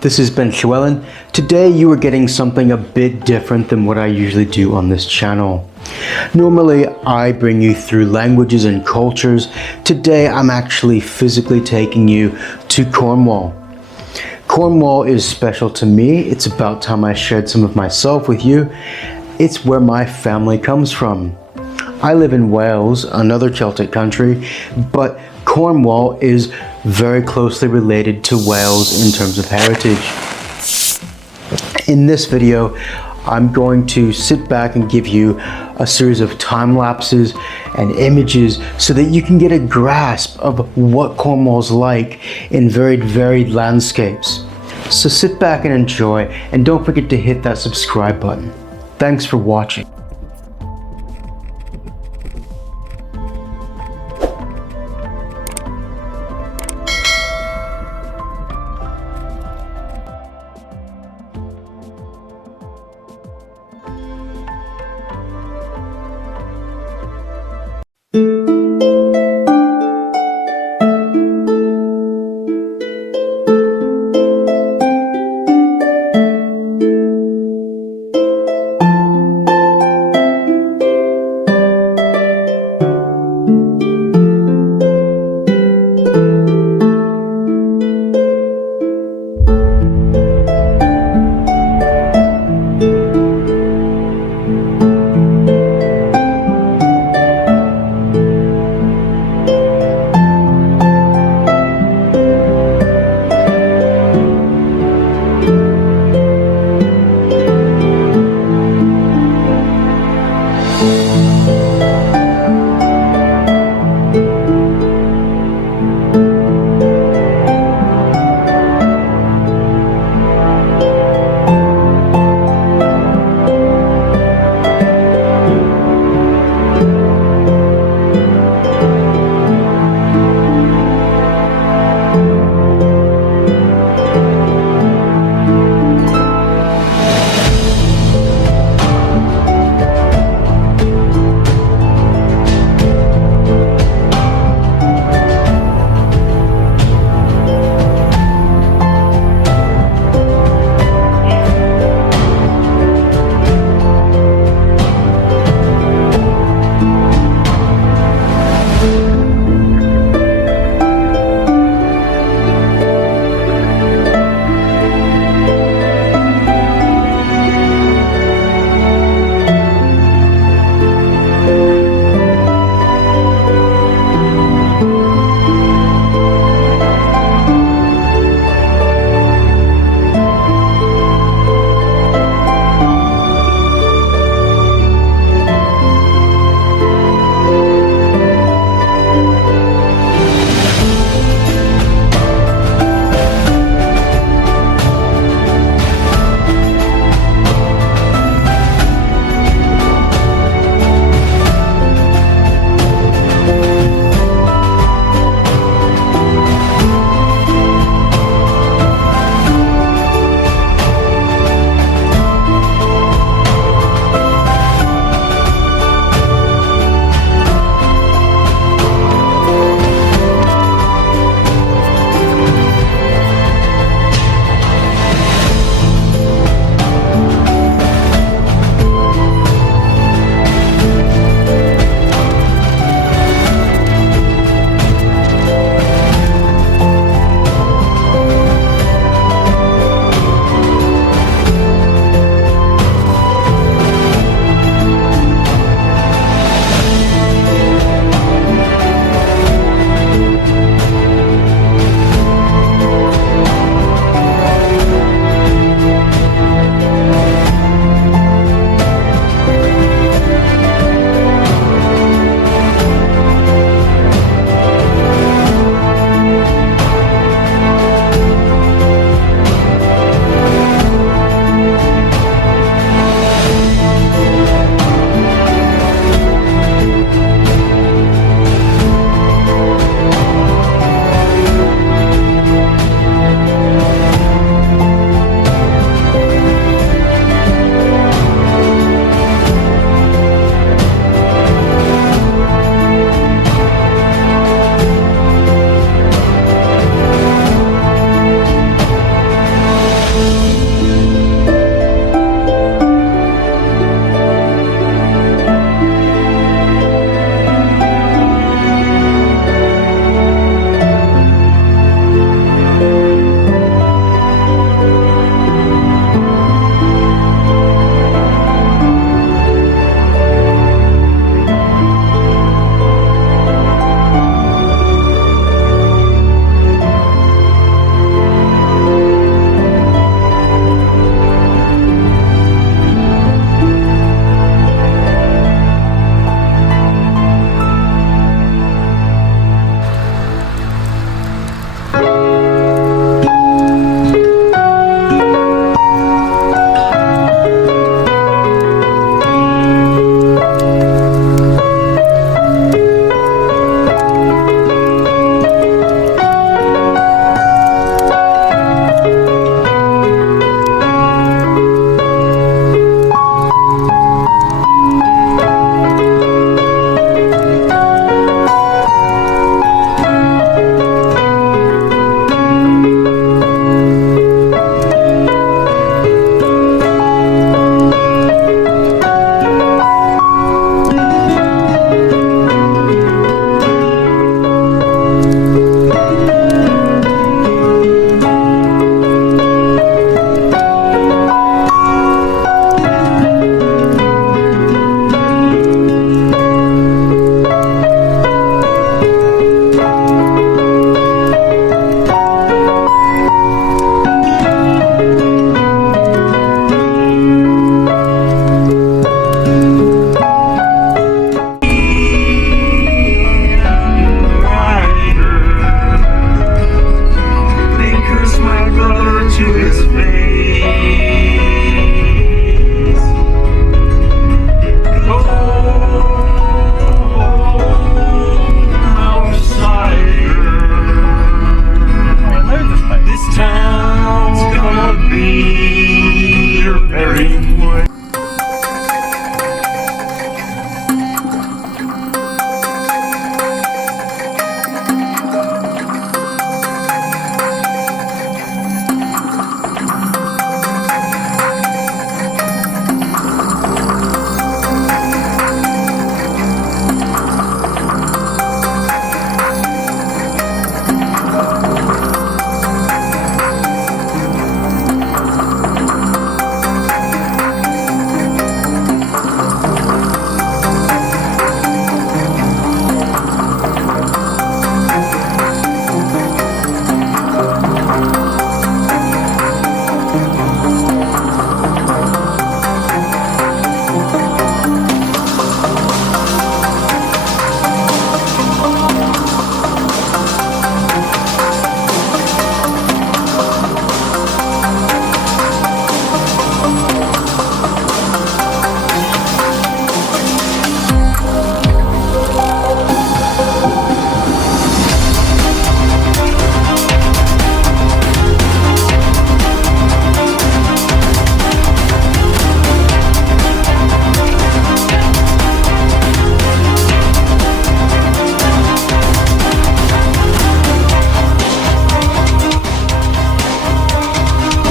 This is Ben Llewellyn. Today you are getting something a bit different than what I usually do on this channel. Normally I bring you through languages and cultures. Today I'm actually physically taking you to Cornwall. Cornwall is special to me. It's about time I shared some of myself with you. It's where my family comes from. I live in Wales, another Celtic country, but Cornwall is very closely related to Wales in terms of heritage. In this video, I'm going to sit back and give you a series of time lapses and images so that you can get a grasp of what Cornwall's like in varied landscapes. So sit back and enjoy, and don't forget to hit that subscribe button. Thanks for watching.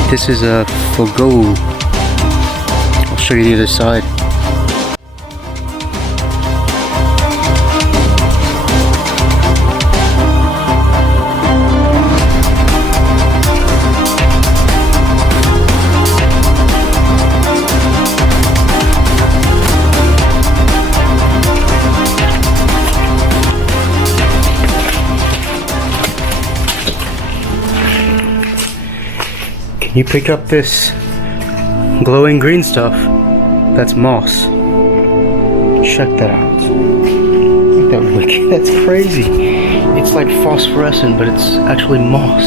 This is a fogo. I'll show you the other side. Can you pick up this glowing green stuff? That's moss. Check that out. Ain't that wicked? That's crazy. It's like phosphorescent, but it's actually moss.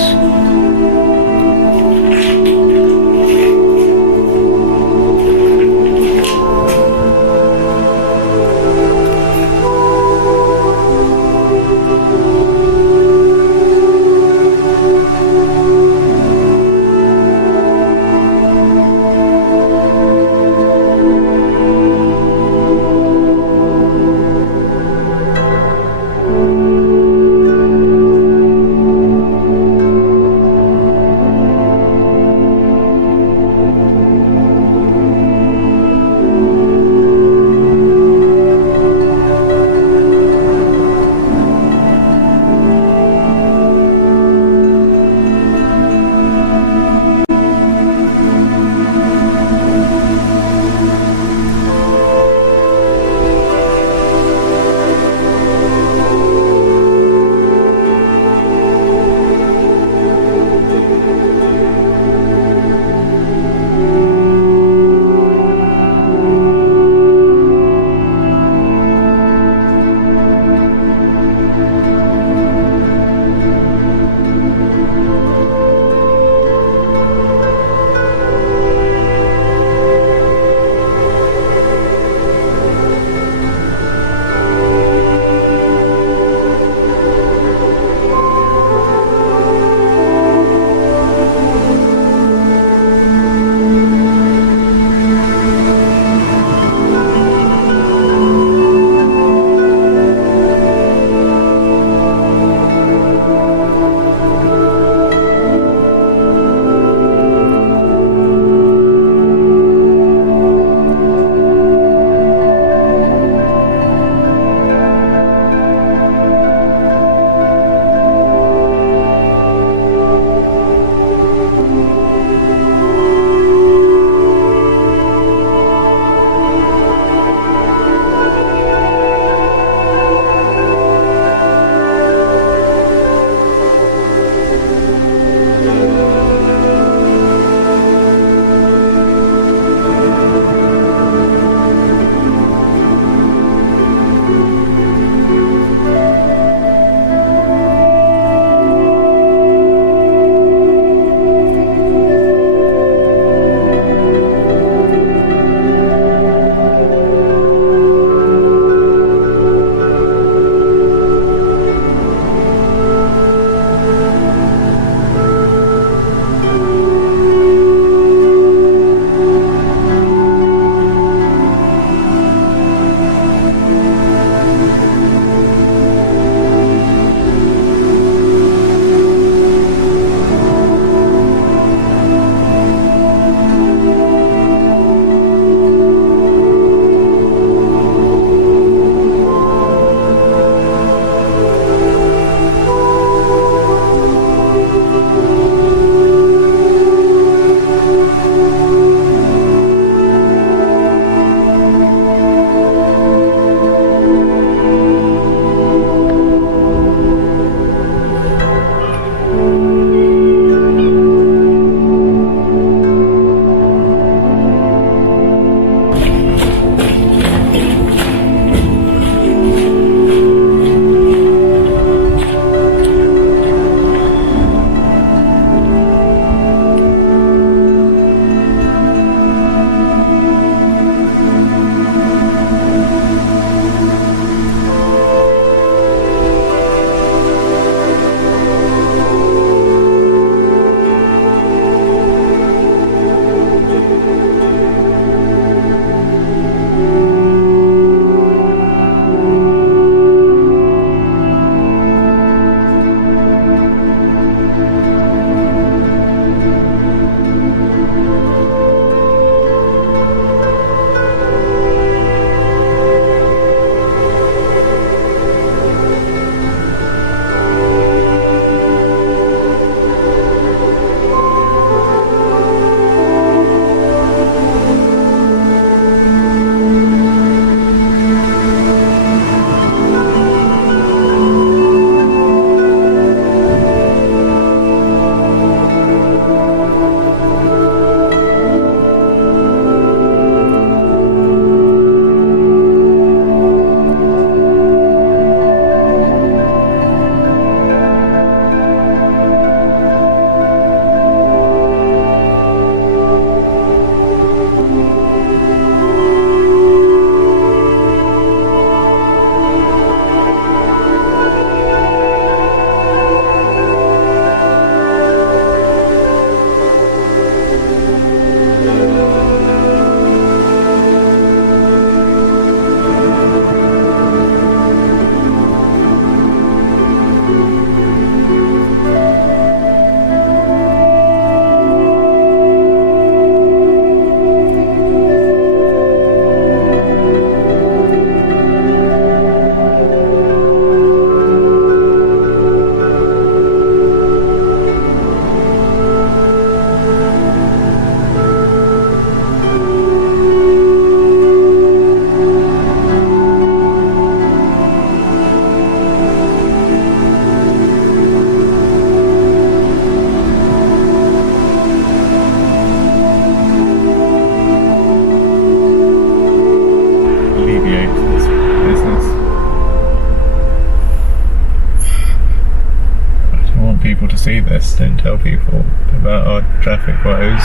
people to see this. Don't tell people about our traffic woes.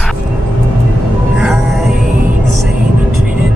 I say the treated